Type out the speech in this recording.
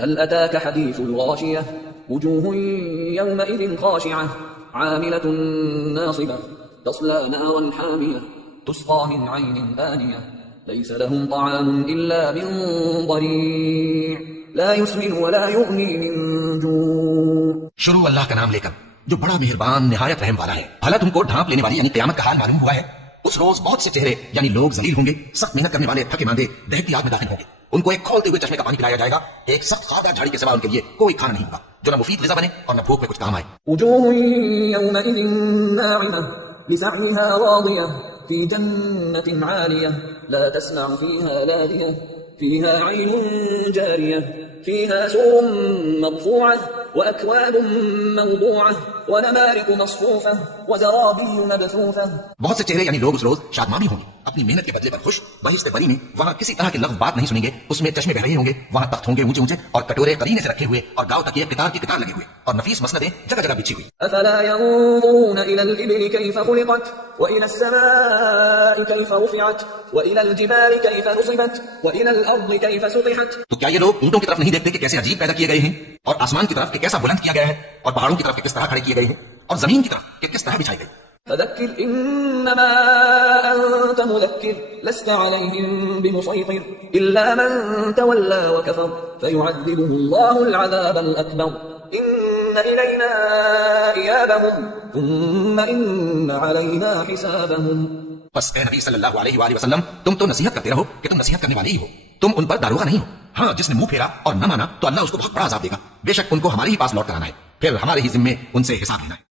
هل أتاك حديث الغاشية وجوه يومئذ خاشعة عاملة ناصبة تصلى نارا حامية تسقى من عين آنية ليس لهم طعام إلا من ضريع لا يسمن ولا يغني من جوع. شروع اللہ کا نام لے کر جو بڑا مہربان نہایت رحم والا ہے. بھلا تم کو ڈھانپ لینے والی یعنی قیامت کا حال معلوم ہوا ہے؟ اس روز بہت سے چہرے یعنی لوگ ذلیل ہوں گے، سخت محنت کرنے والے تھکے ماندے دہتی آگ میں داخل ہوں گے. ان کو ایک کھولتے ہوئے چشمے کا پانی پلایا جائے گا. ایک سخت خاردار جھاڑی کے سوا ان کے لیے کوئی کھانا نہیں ہوگا جو نہ مفید غذا بنے اور نہ بھوک پہ کچھ کام آئے. وجوه يومئذ ناعمة لسعيها راضية في جنة عالية لا تسمع فيها لاغية فيها عين جارية فيها سرر مرفوعة وأكواب موضوعة ونمارق مصفوفة وزرابي مبثوثة. بہت سے چہرے یعنی لوگ اس روز شادماں بھی ہوں گے، اپنی محنت کے بدلے پر خوش. بہشت بری میں وہاں کسی طرح کے لفظ بات نہیں سنیں گے. اس میں چشمے بہ رہے ہوں گے. وہاں تخت ہوں گے اونچے اونچے اور کٹورے قرینے سے رکھے ہوئے اور گاؤں تک قطار کی قطار لگے ہوئے اور نفیس مسندیں جگہ جگہ بچھی ہوئی. أفلا ينظرون إلى الإبل كيف خلقت وإلى السماء كيف رفعت وإلى الجبال كيف نصبت وإلى الأرض كيف سطحت. تو کیا یہ لوگ اونٹوں کی طرف نہیں دیکھتے کہ کیسے عجیب پیدا کیے گئے ہیں، اور آسمان کی طرف کہ کیسا بلند کیا گیا ہے، اور پہاڑوں کی طرف کہ کس طرح کھڑے کیے گئے ہیں، اور زمین کی طرف کہ کس طرح بچھائی گئی. فذكر إنما أنت مذكر لست عليهم بمسيطر إلا من تولى وكفر فيعذبه الله العذاب الأكبر إن إلينا إيابهم ثم إن علينا حسابهم. بس اے نبی صلی اللہ علیہ وآلہ وسلم تم تو نصیحت کرتے رہو کہ تم نصیحت کرنے والے ہی ہو، تم ان پر داروغہ نہیں ہو. ہاں جس نے منہ پھیرا اور نہ مانا تو اللہ اس کو بہت بڑا عذاب دے گا. بے شک ان کو ہمارے ہی پاس لوٹ کر آنا ہے، پھر ہمارے ہی ذمے ان سے حساب لینا ہے.